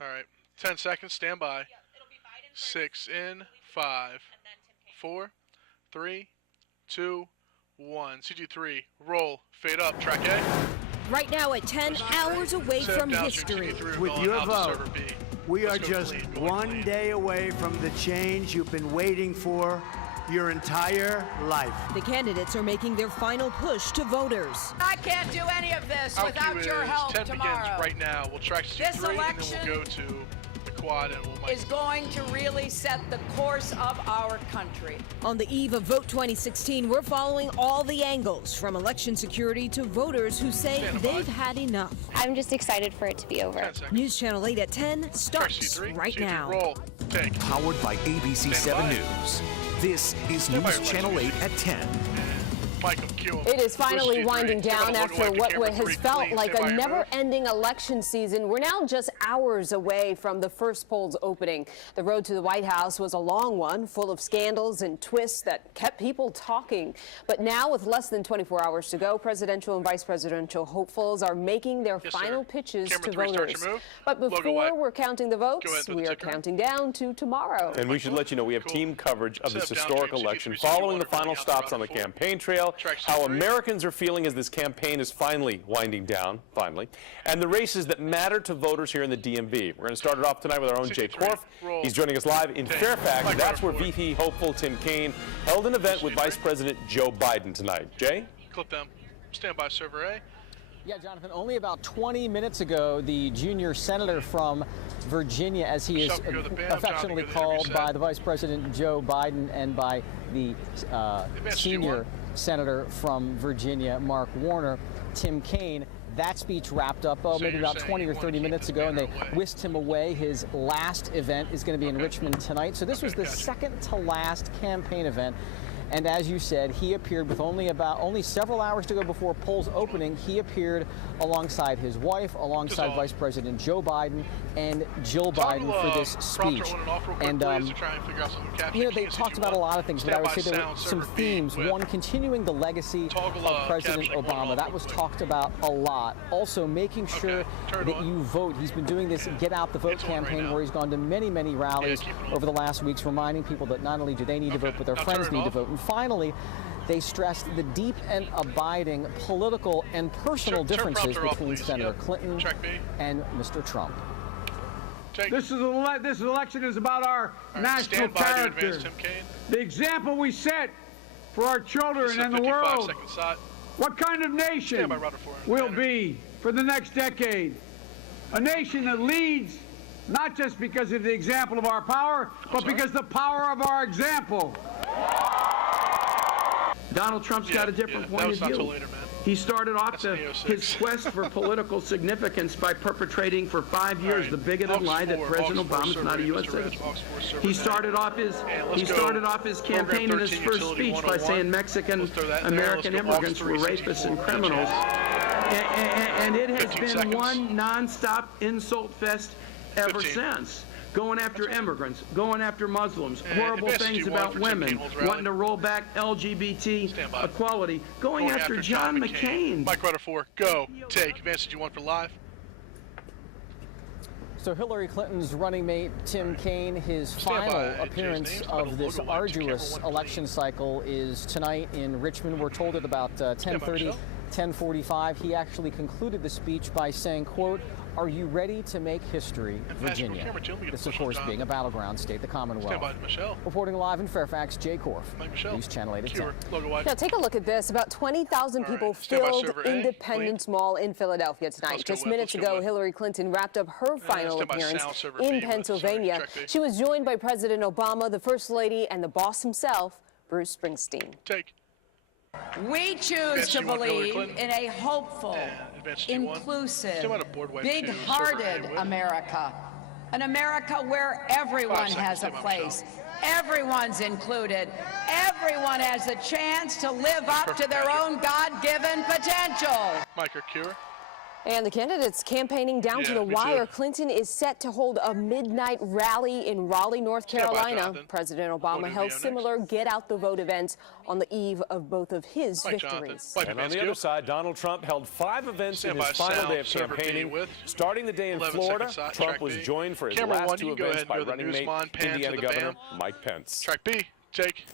All right. 10 seconds. Stand by. 6 in. 5, 4, 3, 2, 1. CG3. Roll. Fade up. Track A. Right now at 10 hours away from history. With your vote, we are just one day away from the change you've been waiting for your entire life. The candidates are making their final push to voters. I can't do any of this without your help 10 tomorrow. begins right now. We'll track CG3 This and election then we'll go to the quad and we'll is going to really set the course of our country. On the eve of Vote 2016, we're following all the angles, from election security to voters who say they've had enough. I'm just excited for it to be over. News Channel 8 at 10 starts right now. Roll. Take. Powered by ABC 7 News. This is News Channel 8 at 10. It is finally winding down after what has felt like a never-ending election season. We're now just hours away from the first polls opening. The road to the White House was a long one, full of scandals and twists that kept people talking. But now, with less than 24 hours to go, presidential and vice presidential hopefuls are making their final pitches to voters. But before we're counting the votes, we are counting down to tomorrow. And we should let you know we have team coverage of this historic election following the final stops on the campaign trail, how Americans are feeling as this campaign is finally winding down, and the races that matter to voters here in the DMV. We're going to start it off tonight with our own Jay Korf. He's joining us live in Fairfax. That's where VP hopeful Tim Kaine held an event with Vice President Joe Biden tonight. Jay? Clip them. Stand by, server A. Yeah, Jonathan, only about 20 minutes ago, the junior senator from Virginia, as he is affectionately called by the Vice President Joe Biden and by the senior senator from Virginia, Mark Warner, Tim Kaine. That speech wrapped up, maybe about 20 or 30 minutes ago, and they whisked him away. His last event is going to be in Richmond tonight. So this was the second to last campaign event. And as you said, he appeared with only several hours to go before polls opening. He appeared alongside his wife, alongside Vice President Joe Biden and Jill Biden for this speech. And you know, they talked about a lot of things, but I would say there were some themes. One, continuing the legacy of President Obama. That was talked about a lot. Also, making sure that you vote. He's been doing this Get Out the Vote campaign, where he's gone to many, many rallies over the last weeks, reminding people that not only do they need to vote, but their friends need to vote. And finally, they stressed the deep and abiding political and personal differences between Senator Clinton and Mr. Trump. This election is about our national character, the example we set for our children and the world. What kind of nation we'll be for the next decade? A nation that leads not just because of the example of our power, but because the power of our example. Donald Trump's got a different point of view. He started off his quest for political significance by perpetrating for 5 years the bigoted lie that President Obama is not a U.S. citizen. He started off his campaign in his first speech by saying Mexican American immigrants were rapists and criminals. And it has been one nonstop insult fest ever since. Going after immigrants, going after Muslims, horrible things about women, wanting to roll back LGBT equality, going after John McCain. Mike Rutter 4, go, take, advantage you want for live. So Hillary Clinton's running mate, Tim Kaine, his final appearance of this arduous election cycle is tonight in Richmond. We're told at about 10:30, 10:45. He actually concluded the speech by saying, quote, "Are you ready to make history, Virginia?" This, of course, being a battleground state, the Commonwealth. Reporting live in Fairfax, Jay Korf, News Channel 8 at 10. Now, take a look at this. About 20,000 people filled Independence Mall in Philadelphia tonight. Just minutes ago, Hillary Clinton wrapped up her final appearance in Pennsylvania. She was joined by President Obama, the First Lady, and the boss himself, Bruce Springsteen. We choose to believe in a hopeful, inclusive, big-hearted America. An America where everyone has a place, everyone's included, everyone has a chance to live up to their own God-given potential. Mike Cure. And the candidates campaigning down to the wire. Clinton is set to hold a midnight rally in Raleigh, North Carolina. President Obama held similar get-out-the-vote events on the eve of both of his victories. And on the other side, Donald Trump held 5 events in his final day of campaigning. Starting the day in Florida, Trump was joined for his last 2 events by running mate Indiana Governor Mike Pence. Track B, take.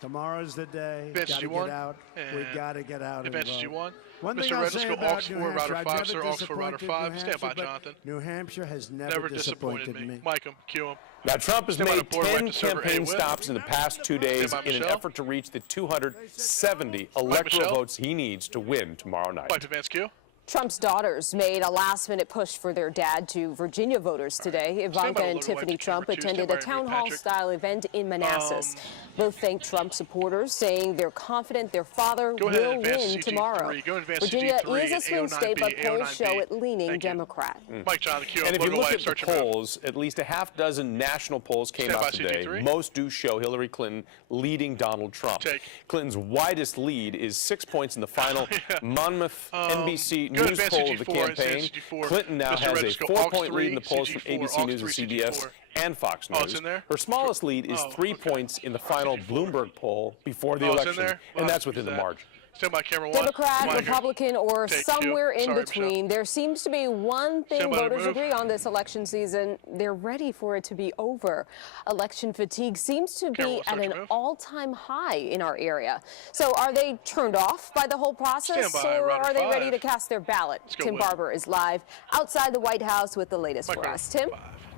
Tomorrow's the day. Advantage Gotta get out. We gotta get out. Advantage G1. Mr. Red, let's go aux 4, router 5, sir. Aux 4, router 5. Stand by, Jonathan. New Hampshire has never disappointed me. Mike him, cue him. Now, Trump has made 10 campaign stops in the past 2 days in an effort to reach the 270 electoral votes he needs to win tomorrow night. Mike, advance cue. Trump's daughters made a last-minute push for their dad to Virginia voters today. Ivanka and Tiffany Trump attended a town hall-style event in Manassas. Both thanked Trump supporters, saying they're confident their father will win tomorrow. Virginia is a swing state, but polls show it leaning Democrat. Mike John, cue. And if you look at the polls, at least a half-dozen national polls came out today. Most do show Hillary Clinton leading Donald Trump. Clinton's widest lead is 6 points in the final Monmouth NBC News poll of the campaign. Clinton now has a 4-point lead in the polls from ABC News and CBS and Fox News. Her smallest lead is 3 points in the final Bloomberg poll before the election, and that's within the margin. Stand by, camera 1. Democrat, Republican, or somewhere in between, there seems to be one thing voters agree on this election season. They're ready for it to be over. Election fatigue seems to be at an all-time high in our area. So are they turned off by the whole process, or are they ready to cast their ballot? Tim Barber is live outside the White House with the latest for us. Tim?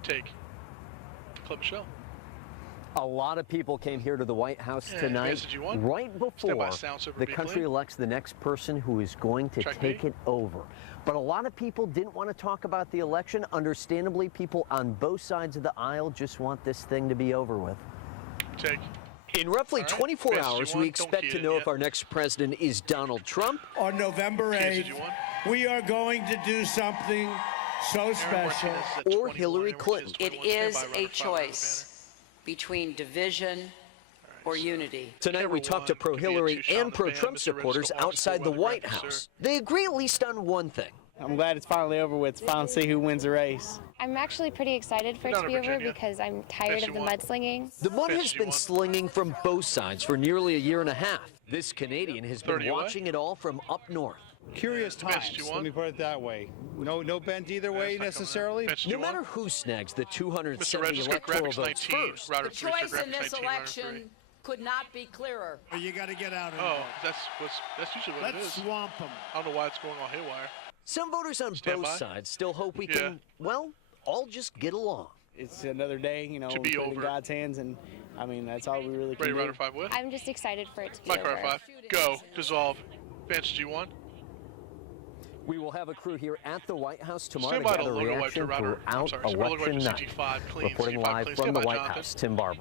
Take. Clip Michelle. A lot of people came here to the White House tonight right before the country elects the next person who is going to take it over. But a lot of people didn't want to talk about the election. Understandably, people on both sides of the aisle just want this thing to be over with. In roughly 24 hours, we expect to know if our next president is Donald Trump On November 8th, we are going to do something so special. Or Hillary Clinton. It is a choice between division or unity. Tonight we talked to pro-Hillary and pro-Trump supporters outside the White House. They agree at least on one thing. I'm glad it's finally over with. Finally see who wins the race. I'm actually pretty excited for it to be over because I'm tired of the mudslinging. The mud has been slinging from both sides for nearly a year and a half. This Canadian has been watching it all from up north. Curious times, let me put it that way. No bent either way necessarily. No matter who snags the 270 electoral votes first, the choice in this election could not be clearer. You got to get out of there. That's usually what it is. Let's swamp them. I don't know why it's going all haywire. Some voters on both sides still hope we can, well, all just get along. It's another day, you know, to be over. In God's hands, and I mean, that's all we really can do. Router 5 with? I'm just excited for it to be over. Router 5, go, dissolve, advance G1. We will have a crew here at the White House tomorrow to gather reaction throughout election night. Reporting live from the White House, Tim Barber,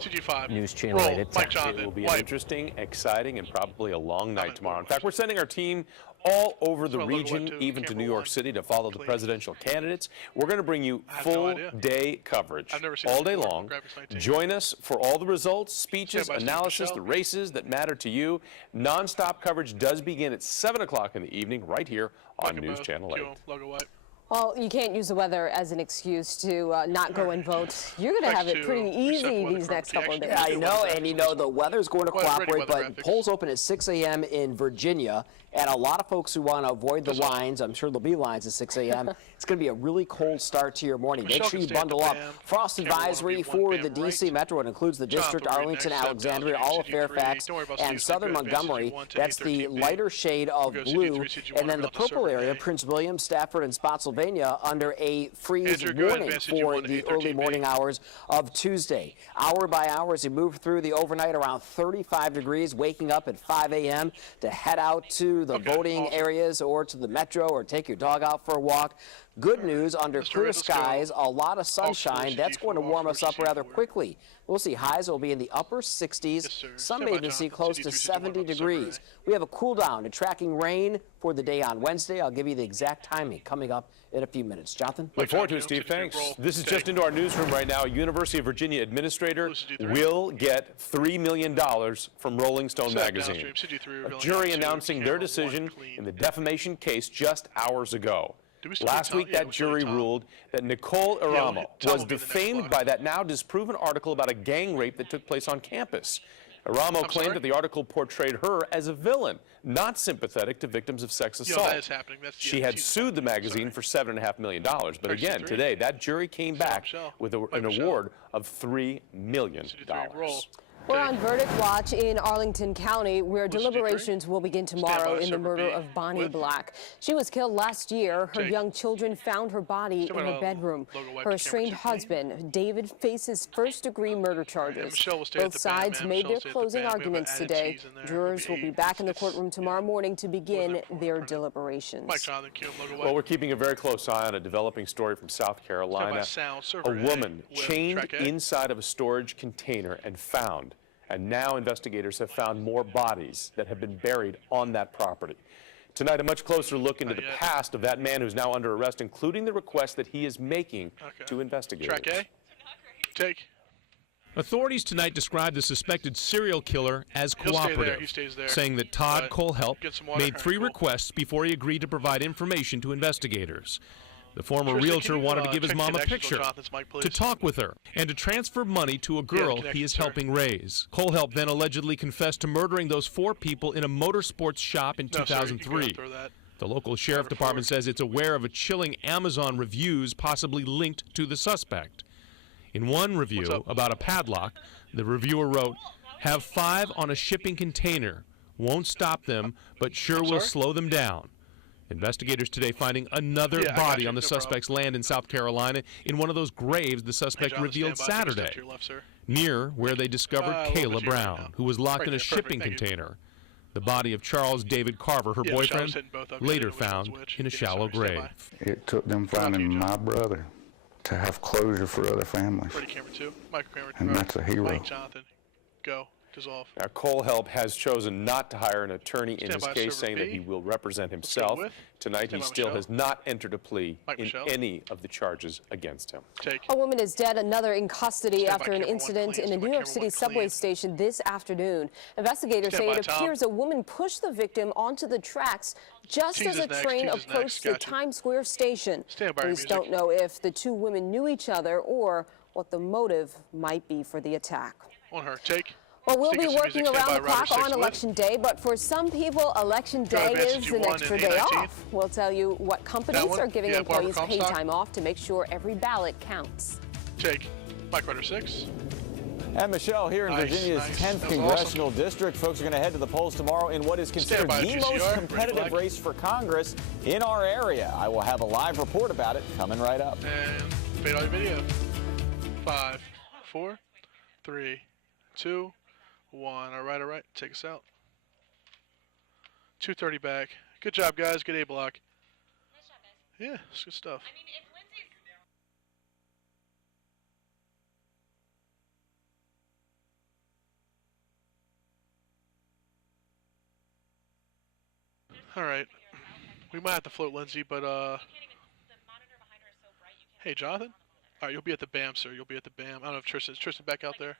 News Channel 8 at 10. It will be an interesting, exciting, and probably a long night tomorrow. In fact, we're sending our team all over the region, even to New York City, to follow the presidential candidates. We're going to bring you full-day coverage all day long. Join us for all the results, speeches, analysis, the races that matter to you. Non-stop coverage does begin at 7 o'clock in the evening right here on News Channel 8. Well, you can't use the weather as an excuse to not go and vote. You're going to have it pretty easy these next couple of days. I know, and you know, the weather's going to cooperate, but polls open at 6 a.m. in Virginia, and a lot of folks who want to avoid the lines, I'm sure there'll be lines at 6 a.m. It's going to be a really cold start to your morning. Make sure you bundle up. Frost advisory for the D.C. Metro. It includes the District, Arlington, Alexandria, all of Fairfax, and southern Montgomery. That's the lighter shade of blue. And then the purple area, Prince William, Stafford, and Spotsylvania, under a freeze warning for the early morning hours of Tuesday. Hour by hour as you move through the overnight, around 35 degrees, waking up at 5 a.m. to head out to the voting areas or to the Metro or take your dog out for a walk. Good news, under clear skies, a lot of sunshine. That's going to warm us up rather quickly. We'll see highs will be in the upper 60s. Some may even see close to 70 degrees. We have a cool down to tracking rain for the day on Wednesday. I'll give you the exact timing coming up in a few minutes. Jonathan? Look forward to it, Steve. Thanks. This is just into our newsroom right now. University of Virginia administrator will get $3 million from Rolling Stone magazine. A jury announcing their decision in the defamation case just hours ago. Last week, that jury ruled that Nicole Aramo was defamed by that now disproven article about a gang rape that took place on campus. Aramo claimed that the article portrayed her as a villain, not sympathetic to victims of sex assault. That is happening. She had sued the magazine for $7.5 million. But again, today, that jury came back with an award of $3 million. We're on verdict watch in Arlington County, where deliberations will begin tomorrow in the murder of Bonnie Black. She was killed last year. Her young children found her body in her bedroom. Her estranged husband, David, faces first-degree murder charges. Both sides made their closing arguments today. Jurors will be back in the courtroom tomorrow morning to begin their deliberations. Well, we're keeping a very close eye on a developing story from South Carolina. A woman chained inside of a storage container and found. And now investigators have found more bodies that have been buried on that property. Tonight, a much closer look into the past of that man who's now under arrest, including the request that he is making to investigators. Track A. Take. Authorities tonight described the suspected serial killer as cooperative, saying that Todd Kohlhelp made 3 requests before he agreed to provide information to investigators. The former realtor wanted to give his mom a picture, to talk with her, and to transfer money to a girl he is helping raise. Kohlhelp then allegedly confessed to murdering those 4 people in a motorsports shop in 2003. The local sheriff department says it's aware of a chilling Amazon reviews possibly linked to the suspect. In one review about a padlock, the reviewer wrote, "Have 5 on a shipping container. Won't stop them, but sure will slow them down." Investigators today finding another body on the suspect's land in South Carolina in one of those graves the suspect revealed Saturday, near where they discovered Kayla Brown, who was locked in a shipping container. The body of Charles David Carver, her boyfriend, later found in a shallow grave. It took them finding my brother to have closure for other families. And that's a hero. Go. Dissolve. Now, Kohlhelp has chosen not to hire an attorney in his case, saying that he will represent himself. Tonight, he still has not entered a plea in any of the charges against him. A woman is dead, another in custody after an incident in a New York City subway station this afternoon. Investigators say it appears a woman pushed the victim onto the tracks just as a train approached the Times Square station. Police don't know if the 2 women knew each other or what the motive might be for the attack. On her. Take. Well, we'll be working around the clock on Election Day, but for some people, Election Day is an extra day off. We'll tell you what companies are giving employees paid time off to make sure every ballot counts. Take. Mike Ryder 6. And Michelle, here in Virginia's 10th congressional district, folks are going to head to the polls tomorrow in what is considered the most competitive race for Congress in our area. I will have a live report about it coming right up. And fade all your video. 5, 4, 3, 2, 1. All right. Take us out. 2:30 back. Good job, guys. Good A block. Yeah, it's good stuff. All right. We might have to float Lindsay, but hey, Jonathan. All right, you'll be at the BAM, sir. You'll be at the BAM. I don't know if Tristan back out there.